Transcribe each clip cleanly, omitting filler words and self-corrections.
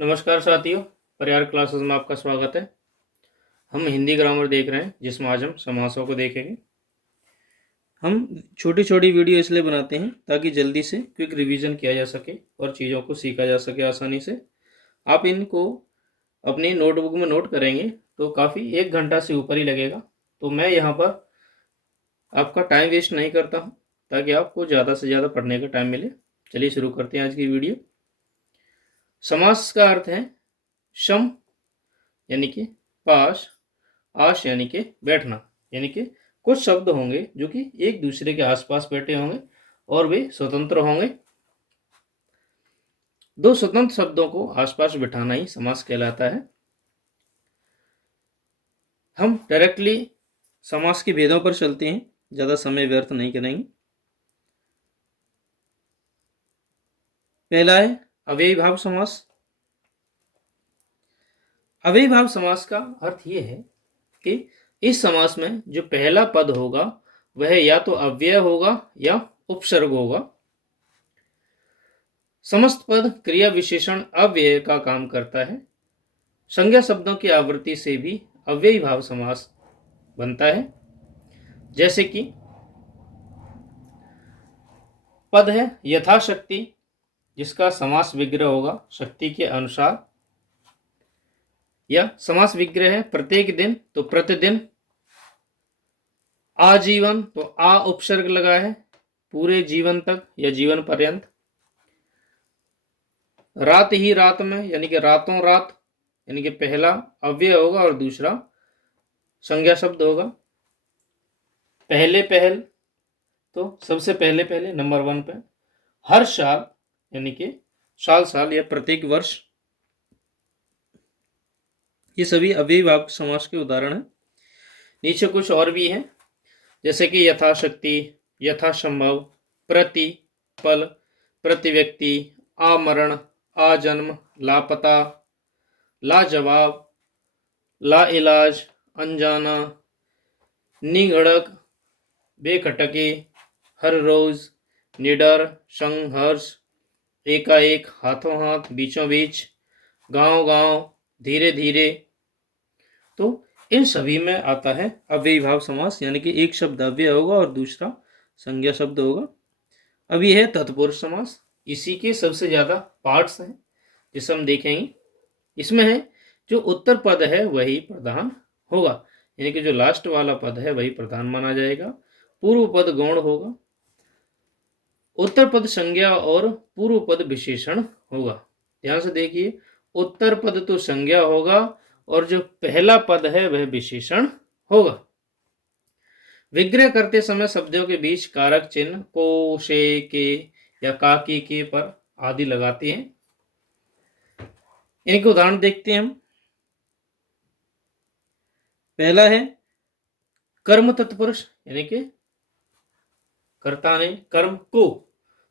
नमस्कार साथियों, परिहार क्लासेस में आपका स्वागत है। हम हिंदी ग्रामर देख रहे हैं जिसमें आज हम समासों को देखेंगे। हम छोटी छोटी वीडियो इसलिए बनाते हैं ताकि जल्दी से क्विक रिवीजन किया जा सके और चीज़ों को सीखा जा सके आसानी से। आप इनको अपनी नोटबुक में नोट करेंगे तो काफ़ी 1 घंटा से ऊपर ही लगेगा। तो मैं यहाँ पर आपका टाइम वेस्ट नहीं करता हूँ ताकि आपको ज़्यादा से ज़्यादा पढ़ने का टाइम मिले। चलिए शुरू करते हैं आज की वीडियो। समास का अर्थ है शम यानी कि पास, आश यानी कि बैठना, यानी कि कुछ शब्द होंगे जो कि एक दूसरे के आसपास बैठे होंगे और वे स्वतंत्र होंगे। दो स्वतंत्र शब्दों को आसपास बिठाना ही समास कहलाता है। हम डायरेक्टली समास के भेदों पर चलते हैं, ज़्यादा समय व्यर्थ नहीं करेंगे। पहला है अव्ययी भाव समास। अव्ययी भाव समास का अर्थ यह है कि इस समास में जो पहला पद होगा वह या तो अव्यय होगा या उपसर्ग होगा। समस्त पद क्रिया विशेषण अव्यय का काम करता है। संज्ञा शब्दों की आवृत्ति से भी अव्ययी भाव समास बनता है। जैसे कि पद है यथाशक्ति, जिसका समास विग्रह होगा शक्ति के अनुसार, या समास विग्रह है प्रत्येक दिन तो प्रतिदिन। आजीवन तो आ उपसर्ग लगा है पूरे जीवन तक या जीवन पर्यंत। रात ही रात में यानी कि रातों रात, यानी कि पहला अव्यय होगा और दूसरा संज्ञा शब्द होगा। पहले पहल तो सबसे पहले पहले नंबर 1 पे। हर साल यानी कि साल साल या प्रत्येक वर्ष। ये सभी अव्ययी भाव समास के उदाहरण हैं। नीचे कुछ और भी हैं, जैसे कि यथाशक्ति, यथासंभव, प्रति पल, प्रति व्यक्ति, आमरण, आजन्म, लापता, लाजवाब, लाइलाज, अनजाना, निगड़क, बेखटके, हर रोज, निडर, संघर्ष, एकाएक, हाथों हाथ, बीचों बीच, गांव गांव, धीरे धीरे। तो इन सभी में आता है अव्ययी भाव समास, यानी कि एक शब्द अव्यय होगा और दूसरा संज्ञा शब्द होगा। अब ये है तत्पुरुष समास। इसी के सबसे ज्यादा पार्ट्स हैं जिसे हम देखेंगे। इसमें है जो उत्तर पद है वही प्रधान होगा, यानी कि जो लास्ट वाला पद है वही प्रधान माना जाएगा। पूर्व पद गौण होगा, उत्तर पद संज्ञा और पूर्व पद विशेषण होगा। ध्यान से देखिए, उत्तर पद तो संज्ञा होगा और जो पहला पद है वह विशेषण होगा। विग्रह करते समय शब्दों के बीच कारक चिन्ह को, से, के या का, के पर आदि लगाते हैं। इनके उदाहरण देखते हैं हम। पहला है कर्म तत्पुरुष, यानी कि कर्ता ने कर्म को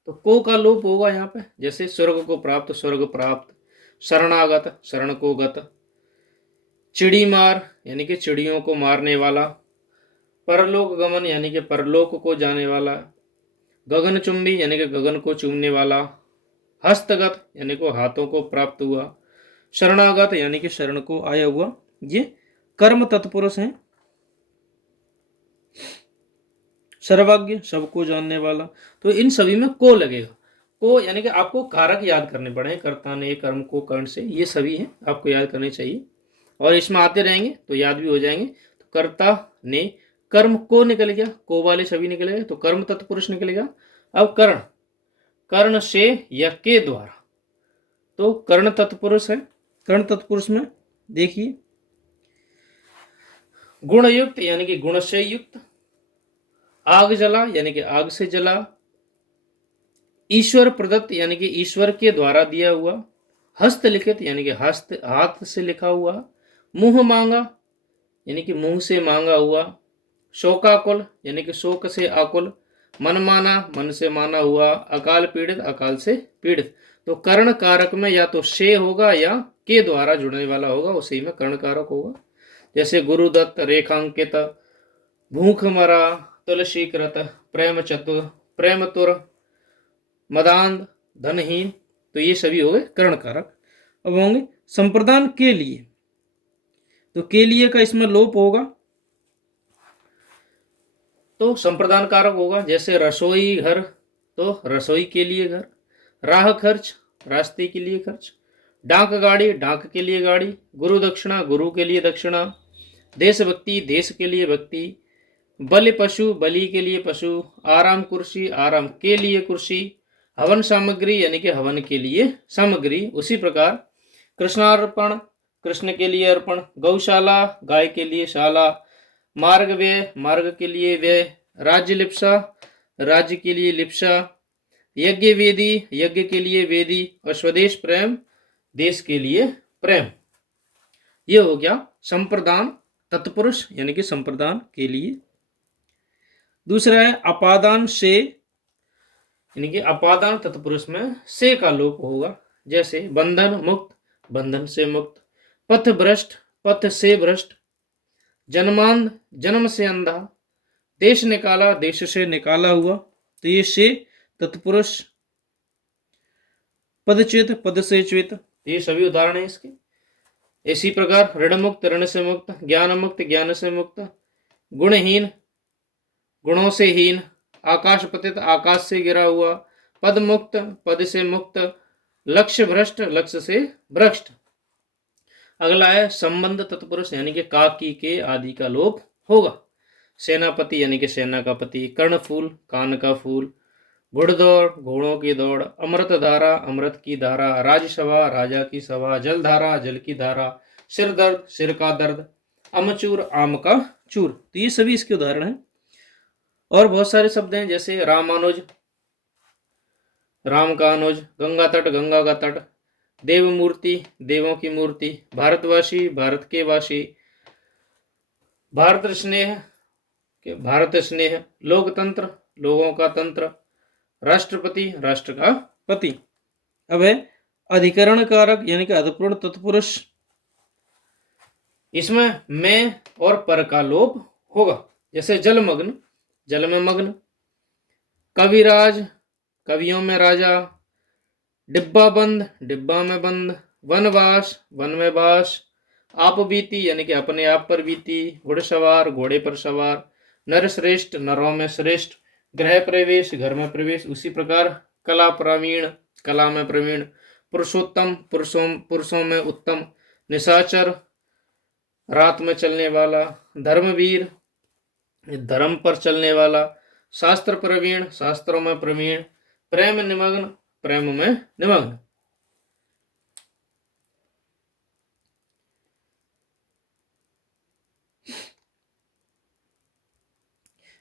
का लोप होगा यहाँ पे। जैसे स्वर्ग को प्राप्त, स्वर्ग प्राप्त, शरणागत, शरण को गत, चिड़ी मार यानी कि चिड़ियों को मारने वाला, परलोक गमन यानी कि परलोक को जाने वाला, गगन चुंबी यानी कि गगन को चूमने वाला, हस्तगत यानी को हाथों को प्राप्त हुआ, शरणागत यानी कि शरण को आया हुआ। ये कर्म तत्पुरुष हैं। सर्वज्ञ सबको जानने वाला, तो इन सभी में को लगेगा। को यानी कि आपको कारक याद करने पड़े, कर्ता ने, कर्म को, कर्ण से, ये सभी हैं आपको याद करने चाहिए और इसमें आते रहेंगे तो याद भी हो जाएंगे। तो कर्ता ने, कर्म को निकल गया, को वाले सभी निकल गए तो कर्म तत्पुरुष निकल गया। अब कर्ण, कर्ण से या के द्वारा, तो कर्ण तत्पुरुष है। कर्ण तत्पुरुष में देखिए गुण युक्त यानी कि गुण से युक्त, आग जला यानी कि आग से जला, ईश्वर प्रदत्त यानी कि ईश्वर के द्वारा दिया हुआ, हस्त लिखित यानी कि हस्त हाथ से लिखा हुआ, मुंह मांगा यानी कि मुंह से मांगा हुआ, शोकाकुल यानी कि शोक से आकुल, मन माना मन से माना हुआ, अकाल पीड़ित अकाल से पीड़ित। तो कर्ण कारक में या तो से होगा या के द्वारा जुड़ने वाला होगा, उसी में कर्ण कारक होगा। जैसे गुरुदत्त, रेखांकित, भूख मरा, तुलसी कृत, प्रेम चतुर, प्रेमतुर, मदांध, धनहीन, तो ये सभी हो गए कर्ण कारक। अब होंगे संप्रदान के लिए, तो के लिए का इसमें लोप होगा, तो संप्रदान कारक होगा। जैसे रसोई घर, तो रसोई के लिए घर। राह खर्च, रास्ते के लिए खर्च। डाक गाड़ी, डाक के लिए गाड़ी। गुरु दक्षिणा, गुरु के लिए दक्षिणा। देशभक्ति, देश के लिए भक्ति। बलि पशु, बलि के लिए पशु। आराम कुर्सी, आराम के लिए कुर्सी। हवन सामग्री यानी कि हवन के लिए सामग्री। उसी प्रकार कृष्णार्पण, कृष्ण के लिए अर्पण। गौशाला, गाय के लिए शाला। मार्ग व्यय, मार्ग के लिए व्यय। राज्य लिप्सा, राज्य के लिए लिप्सा। यज्ञ वेदी, यज्ञ के लिए वेदी। और स्वदेश प्रेम, देश के लिए प्रेम। ये हो गया संप्रदान तत्पुरुष यानी कि संप्रदान के लिए। दूसरा है अपादान से, यानी कि अपादान तत्पुरुष में से का लोप होगा। जैसे बंधन मुक्त, बंधन से मुक्त। पथ भ्रष्ट, पथ से भ्रष्ट। जन्मांध, जन्म से अंधा। देश निकाला, देश से निकाला हुआ, तो ये से तत्पुरुष। पदच्युत, पद से च्युत, ये सभी उदाहरण है इसके। इसी प्रकार ऋण मुक्त, ऋण से मुक्त। ज्ञान मुक्त, ज्ञान से मुक्त। गुणहीन, गुणों से हीन। आकाश पतित, आकाश से गिरा हुआ। पद मुक्त, पद से मुक्त। लक्ष्य भ्रष्ट, लक्ष्य से भ्रष्ट। अगला है संबंध तत्पुरुष यानी कि का, की, के आदि का लोप होगा। सेनापति यानी कि सेना का पति। कर्णफूल, कान का फूल। घुड़दौड़, घोड़ों की दौड़। अमृत धारा, अमृत की धारा। राजसभा, राजा की सभा। जलधारा, जल की धारा। सिर दर्द, सिर का दर्द। अमचूर, आम का चूर, तो ये सभी इसके उदाहरण हैं। और बहुत सारे शब्द हैं जैसे रामानुज, राम का अनुज। गंगा तट, गंगा का तट। देव मूर्ति, देवों की मूर्ति। भारतवासी, भारत के वासी। भारत स्नेह, भारत स्नेह। लोकतंत्र, लोगों का तंत्र। राष्ट्रपति, राष्ट्र का पति। अब है अधिकरण कारक यानी कि अधपूर्ण तत्पुरुष। इसमें मैं और पर का लोप होगा। जैसे जलमग्न, जल में मग्न। कविराज, कवियों में राजा। डिब्बा बंद, डिब्बा में बंद। वनवास, वन में वास। आप बीती यानी कि अपने आप पर बीती। घुड़सवार, घोड़े पर सवार। नर श्रेष्ठ, नरों में श्रेष्ठ। गृह प्रवेश, घर में प्रवेश। उसी प्रकार कला प्रवीण, कला में प्रवीण। पुरुषोत्तम, पुरुषों में उत्तम। निशाचर, रात में चलने वाला। धर्मवीर, धर्म पर चलने वाला। शास्त्र प्रवीण, शास्त्रों में प्रवीण। प्रेम निमग्न, प्रेम में निमग्न।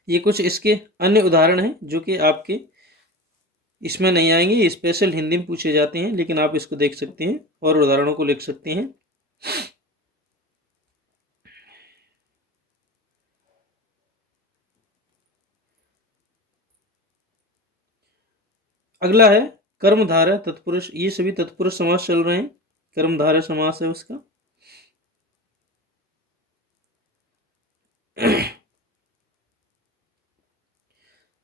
ये कुछ इसके अन्य उदाहरण हैं जो कि आपके इसमें नहीं आएंगे, ये स्पेशल हिंदी में पूछे जाते हैं, लेकिन आप इसको देख सकते हैं और उदाहरणों को लिख सकते हैं। अगला है कर्मधारय तत्पुरुष। ये सभी तत्पुरुष समास चल रहे हैं, कर्मधारय समास है उसका।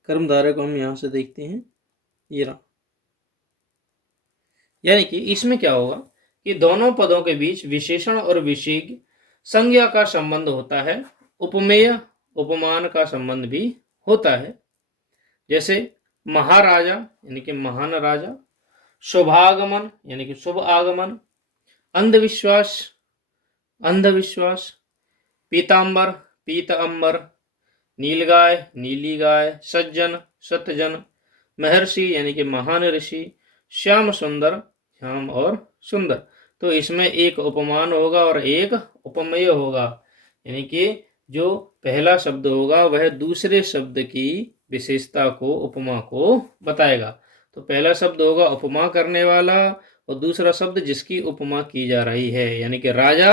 कर्मधारय को हम यहां से देखते हैं, ये रहा। यानी कि इसमें क्या होगा कि दोनों पदों के बीच विशेषण और विशेष संज्ञा का संबंध होता है। उपमेय, उपमान का संबंध भी होता है। जैसे महाराजा यानी कि महान राजा। शुभागमन यानी कि शुभ आगमन। अंधविश्वास, अंधविश्वास। पीतांबर, पीत अंबर। नीलगाय, नीली गाय। सज्जन, सतजन। महर्षि यानी कि महान ऋषि। श्याम सुंदर, श्याम और सुंदर। तो इसमें एक उपमान होगा और एक उपमेय होगा, यानी कि जो पहला शब्द होगा वह दूसरे शब्द की विशेषता को, उपमा को बताएगा। तो पहला शब्द होगा उपमा करने वाला और दूसरा शब्द जिसकी उपमा की जा रही है। यानी कि राजा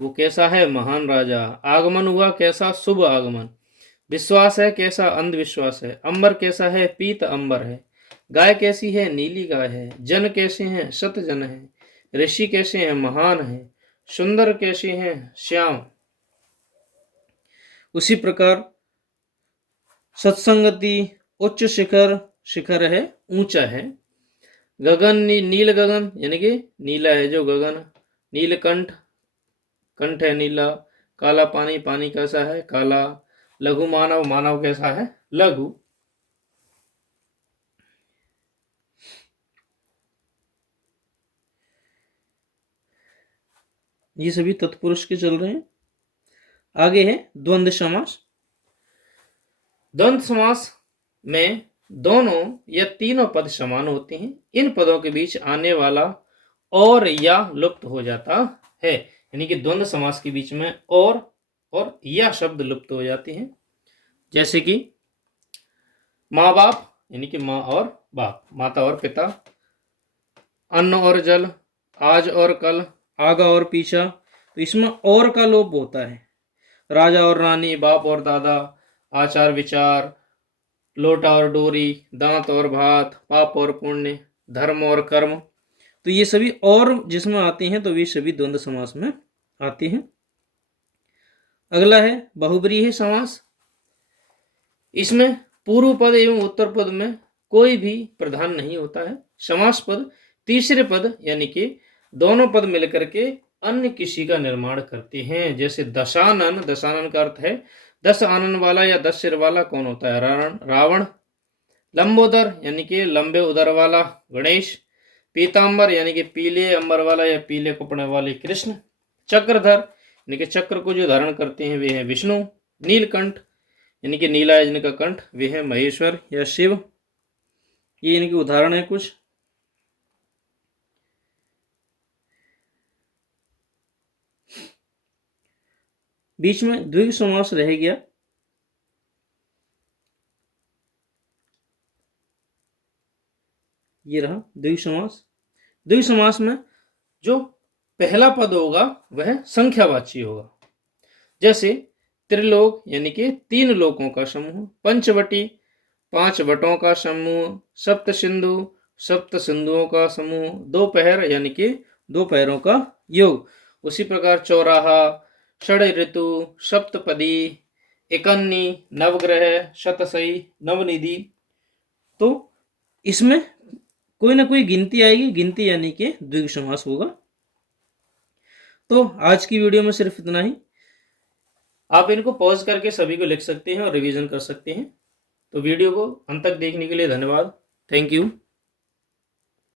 वो कैसा है, महान राजा। आगमन हुआ कैसा, शुभ आगमन। विश्वास है कैसा, अंधविश्वास है। अंबर कैसा है, पीत अंबर है। गाय कैसी है, नीली गाय है। जन कैसे हैं, सत जन है। ऋषि कैसे हैं, महान है। सुंदर कैसे हैं, श्याम। उसी प्रकार सत्संगति, उच्च शिखर, शिखर है ऊंचा है। गगन नील गगन यानी कि नीला है जो गगन। नीलकंठ, कंठ है नीला। काला पानी, पानी कैसा है काला। लघु मानव, मानव कैसा है लघु। ये सभी तत्पुरुष के चल रहे हैं। आगे है द्वंद्व समास। द्वंद्व समास में दोनों या तीनों पद समान होते हैं। इन पदों के बीच आने वाला और या लुप्त हो जाता है, यानी कि द्वंद्व समास के बीच में और या शब्द लुप्त हो जाते हैं। जैसे कि माँ बाप यानी कि माँ और बाप, माता और पिता। अन्न और जल, आज और कल, आगा और पीछा, तो इसमें और का लोप होता है। राजा और रानी, बाप और दादा, आचार विचार, लोटा और डोरी, दांत और भात, पाप और पुण्य, धर्म और कर्म, तो ये सभी और जिसमें आते हैं तो वे सभी द्वंद्व समास में आते हैं। अगला है बहुब्रीहि समास। इसमें पूर्व पद एवं उत्तर पद में कोई भी प्रधान नहीं होता है। समास पद तीसरे पद यानी कि दोनों पद मिलकर के अन्य किसी का निर्माण करते हैं। जैसे दशानन, दशानन का अर्थ है 10 आनन वाला या 10 सिर वाला। कौन होता है रावण। लंबोदर यानी कि लंबे उदर वाला गणेश। पीतांबर यानी कि पीले अंबर वाला या पीले कपड़े वाले कृष्ण। चक्रधर यानी कि चक्र को जो धारण करते हैं वे हैं विष्णु। नीलकंठ यानी कि नीला है जिनका कंठ, वे है महेश्वर या शिव। ये इनके उदाहरण है कुछ। बीच में द्विगु समास रह गया। ये रहा द्विगु समास। द्विगु समास में जो पहला पद होगा वह संख्यावाची होगा। जैसे त्रिलोक यानी कि 3 लोकों का समूह। पंचवटी 5 वटों का समूह। सप्त सिंधु 7 सिंधुओं का समूह। 2 पहर यानी कि 2 पहरों का योग। उसी प्रकार चौराहा, षड ऋतु, सप्तपदी, एकन्नी, नवग्रह, शतसई, नवनिधि, तो इसमें कोई ना कोई गिनती आएगी। गिनती यानी कि द्विगु समास होगा। तो आज की वीडियो में सिर्फ इतना ही। आप इनको पॉज करके सभी को लिख सकते हैं और रिवीजन कर सकते हैं। तो वीडियो को अंत तक देखने के लिए धन्यवाद। Thank you.